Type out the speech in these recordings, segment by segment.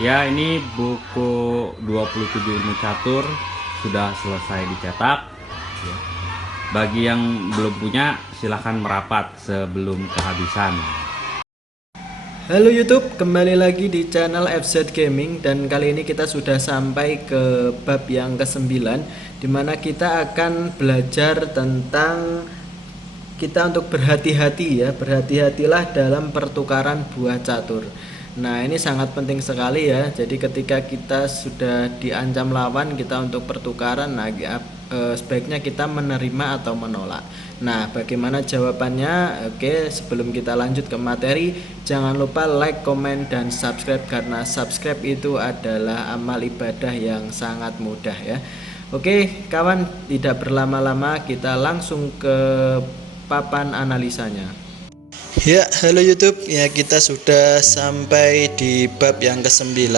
Ya, ini buku 27 ilmu catur sudah selesai dicetak. Ya. Bagi yang belum punya, silahkan merapat sebelum kehabisan. Halo YouTube, kembali lagi di channel FZ Gaming. Dan kali ini kita sudah sampai ke bab yang ke-9, dimana kita akan belajar tentang kita untuk berhati-hati ya. Berhati-hatilah dalam pertukaran buah catur. Nah, ini sangat penting sekali ya. Jadi ketika kita sudah diancam lawan kita untuk pertukaran, sebaiknya kita menerima atau menolak. Nah, bagaimana jawabannya? Oke, sebelum kita lanjut ke materi, jangan lupa like, komen, dan subscribe, karena subscribe itu adalah amal ibadah yang sangat mudah ya. Oke, kawan, tidak berlama-lama kita langsung ke papan analisanya. Ya, halo YouTube. Ya, kita sudah sampai di bab yang ke-9,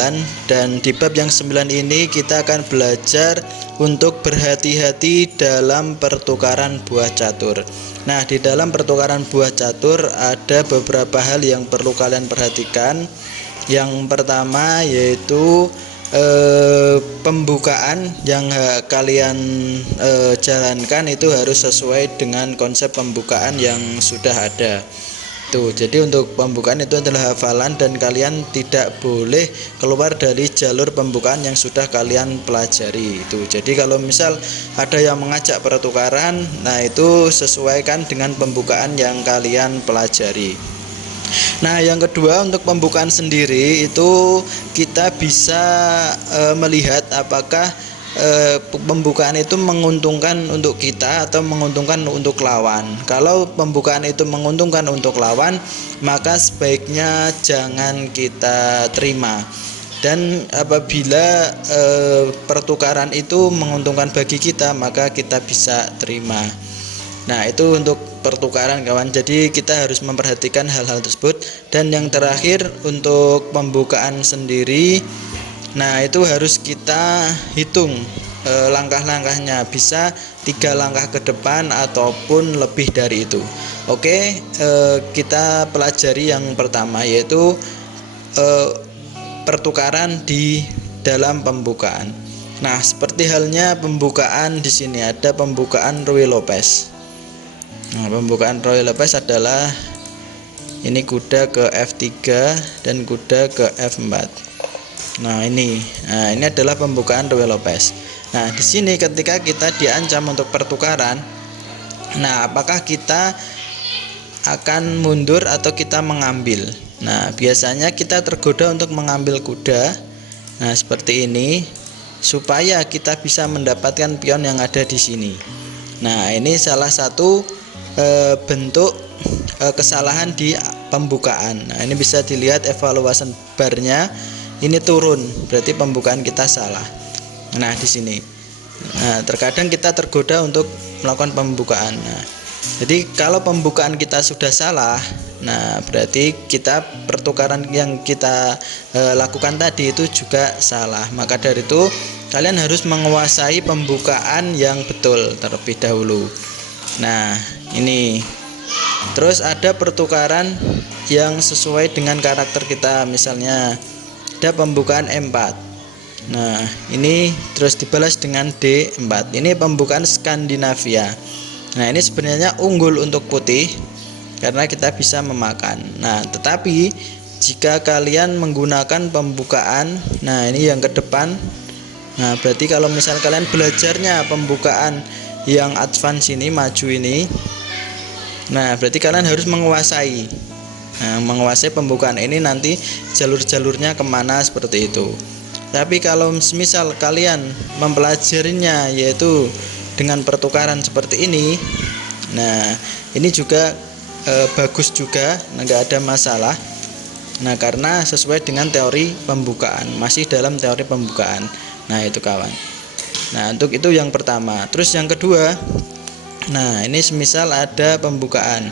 dan di bab yang ke-9 ini kita akan belajar untuk berhati-hati dalam pertukaran buah catur. Nah, di dalam pertukaran buah catur ada beberapa hal yang perlu kalian perhatikan. Yang pertama yaitu pembukaan yang kalian jalankan itu harus sesuai dengan konsep pembukaan yang sudah ada. Tuh, jadi untuk pembukaan itu adalah hafalan dan kalian tidak boleh keluar dari jalur pembukaan yang sudah kalian pelajari itu. Jadi kalau misal ada yang mengajak pertukaran, nah itu sesuaikan dengan pembukaan yang kalian pelajari. Nah, yang kedua, untuk pembukaan sendiri itu kita bisa melihat apakah pembukaan itu menguntungkan untuk kita atau menguntungkan untuk lawan. Kalau pembukaan itu menguntungkan untuk lawan, maka sebaiknya jangan kita terima. Dan apabila pertukaran itu menguntungkan bagi kita, maka kita bisa terima. Nah, itu untuk pertukaran, kawan. Jadi kita harus memperhatikan hal-hal tersebut. Dan yang terakhir untuk pembukaan sendiri, nah itu harus kita hitung langkah-langkahnya, bisa 3 langkah ke depan ataupun lebih dari itu. Oke, kita pelajari yang pertama, yaitu pertukaran di dalam pembukaan. Nah, seperti halnya pembukaan di sini ada pembukaan Ruy Lopez. Nah, pembukaan Ruy Lopez adalah ini kuda ke F3 dan kuda ke F4. Nah, ini adalah pembukaan Ruy Lopez. Nah, di sini ketika kita diancam untuk pertukaran, nah apakah kita akan mundur atau kita mengambil? Nah, biasanya kita tergoda untuk mengambil kuda. Nah, seperti ini supaya kita bisa mendapatkan pion yang ada di sini. Nah, ini salah satu bentuk kesalahan di pembukaan. Nah, ini bisa dilihat evaluasi barnya. Ini turun, berarti pembukaan kita salah. Nah, di sini. Nah, terkadang kita tergoda untuk melakukan pembukaan. Nah, jadi kalau pembukaan kita sudah salah, nah berarti kita pertukaran yang kita lakukan tadi itu juga salah. Maka dari itu kalian harus menguasai pembukaan yang betul terlebih dahulu. Nah, ini. Terus ada pertukaran yang sesuai dengan karakter kita, misalnya ada pembukaan E4. Nah, ini terus dibalas dengan D4. Ini pembukaan Skandinavia. Nah, ini sebenarnya unggul untuk putih karena kita bisa memakan. Nah, tetapi jika kalian menggunakan pembukaan, nah ini yang ke depan. Nah, berarti kalau misal kalian belajarnya pembukaan yang advance ini, maju ini, nah berarti kalian harus menguasai. Nah, menguasai pembukaan ini, nanti jalur-jalurnya kemana seperti itu. Tapi kalau misal kalian mempelajarinya yaitu dengan pertukaran seperti ini, nah ini juga bagus juga, nggak ada masalah. Nah, karena sesuai dengan teori pembukaan, masih dalam teori pembukaan. Nah, itu kawan. Nah, untuk itu yang pertama. Terus yang kedua, nah ini semisal ada pembukaan.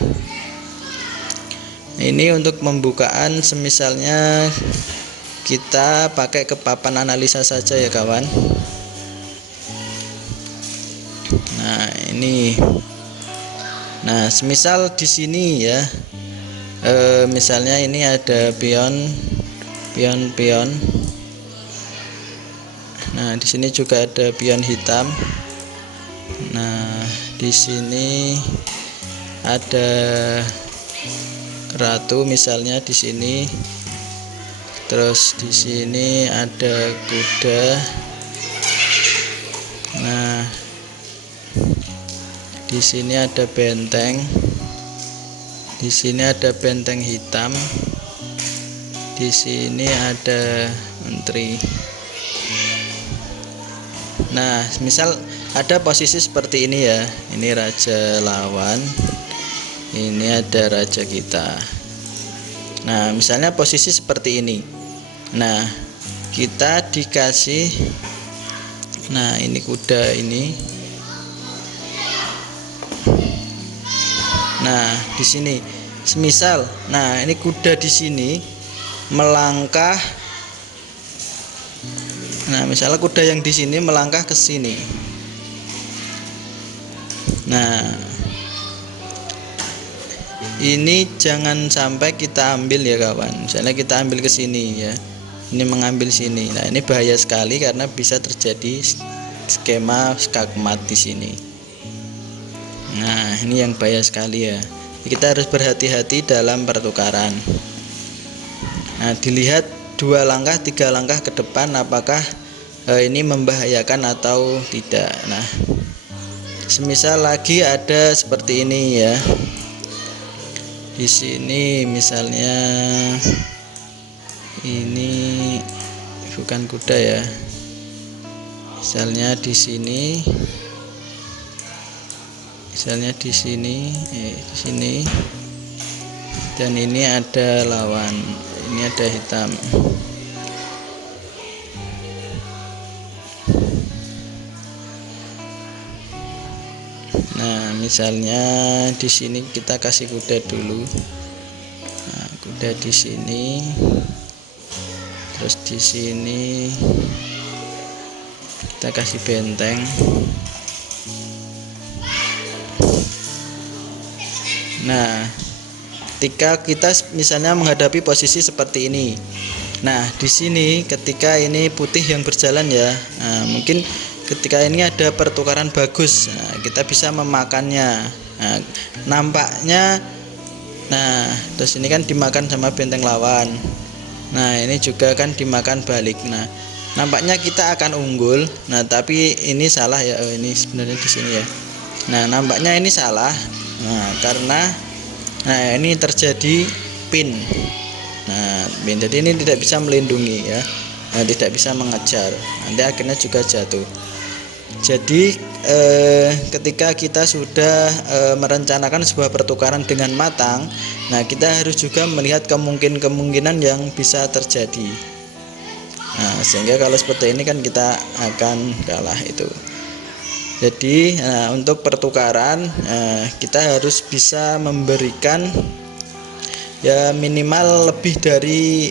Ini untuk pembukaan semisalnya kita pakai ke papan analisa saja ya kawan. Nah, ini. Nah, semisal di sini ya. Misalnya ini ada pion. Nah, di sini juga ada pion hitam. Nah, di sini ada ratu misalnya di sini. Terus di sini ada kuda. Nah, di sini ada benteng. Di sini ada benteng hitam. Di sini ada menteri. Nah, misal ada posisi seperti ini ya. Ini raja lawan. Ini ada raja kita. Nah, misalnya posisi seperti ini. Nah, kita dikasih. Nah, ini kuda ini. Nah, di sini. Semisal, nah ini kuda di sini melangkah. Nah, misalnya kuda yang di sini melangkah ke sini. Nah, ini jangan sampai kita ambil ya kawan. Misalnya kita ambil ke sini ya. Ini mengambil sini. Nah, ini bahaya sekali karena bisa terjadi skema skakmat di sini. Nah, ini yang bahaya sekali ya. Kita harus berhati-hati dalam pertukaran. Nah, dilihat 2 langkah 3 langkah ke depan apakah ini membahayakan atau tidak. Nah, semisal lagi ada seperti ini ya. Di sini misalnya ini bukan kuda ya. Misalnya di sini. Misalnya di sini, di sini. Dan ini ada lawan. Ini ada hitam. Nah, misalnya di sini kita kasih kuda dulu. Nah, kuda di sini. Terus di sini kita kasih benteng. Nah, ketika kita misalnya menghadapi posisi seperti ini. Nah, di sini ketika ini putih yang berjalan ya. Nah, mungkin ketika ini ada pertukaran bagus. Nah, kita bisa memakannya. Nah, nampaknya terus ini kan dimakan sama benteng lawan. Nah, ini juga kan dimakan balik. Nah, nampaknya kita akan unggul. Nah, tapi ini salah ya. Oh, ini sebenarnya di sini ya. Nah, nampaknya ini salah. Nah, karena ini terjadi pin. Nah, pin. Jadi ini tidak bisa melindungi ya. Nah, tidak bisa mengejar. Nanti akhirnya juga jatuh. Jadi ketika kita sudah merencanakan sebuah pertukaran dengan matang, nah kita harus juga melihat kemungkinan yang bisa terjadi. Nah, sehingga kalau seperti ini kan kita akan kalah itu. Jadi untuk pertukaran kita harus bisa memberikan ya minimal lebih dari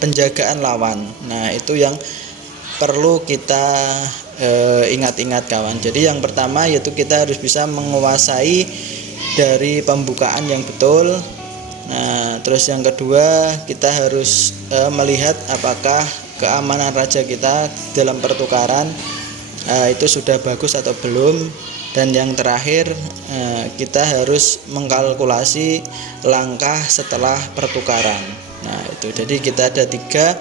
penjagaan lawan. Nah, itu yang perlu kita ingat-ingat kawan. Jadi yang pertama yaitu kita harus bisa menguasai dari pembukaan yang betul. Nah, terus yang kedua kita harus melihat apakah keamanan raja kita dalam pertukaran itu sudah bagus atau belum. Dan yang terakhir kita harus mengkalkulasi langkah setelah pertukaran. Nah, itu jadi kita ada 3: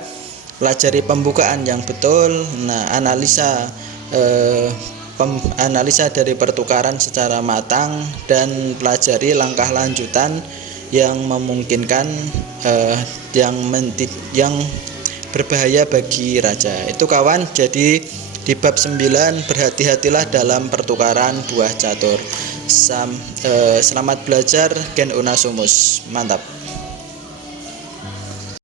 pelajari pembukaan yang betul, nah analisa dari pertukaran secara matang, dan pelajari langkah lanjutan yang memungkinkan yang berbahaya bagi raja. Itu kawan, jadi di bab 9 berhati-hatilah dalam pertukaran buah catur. Selamat belajar, Gen Unasumus. Mantap.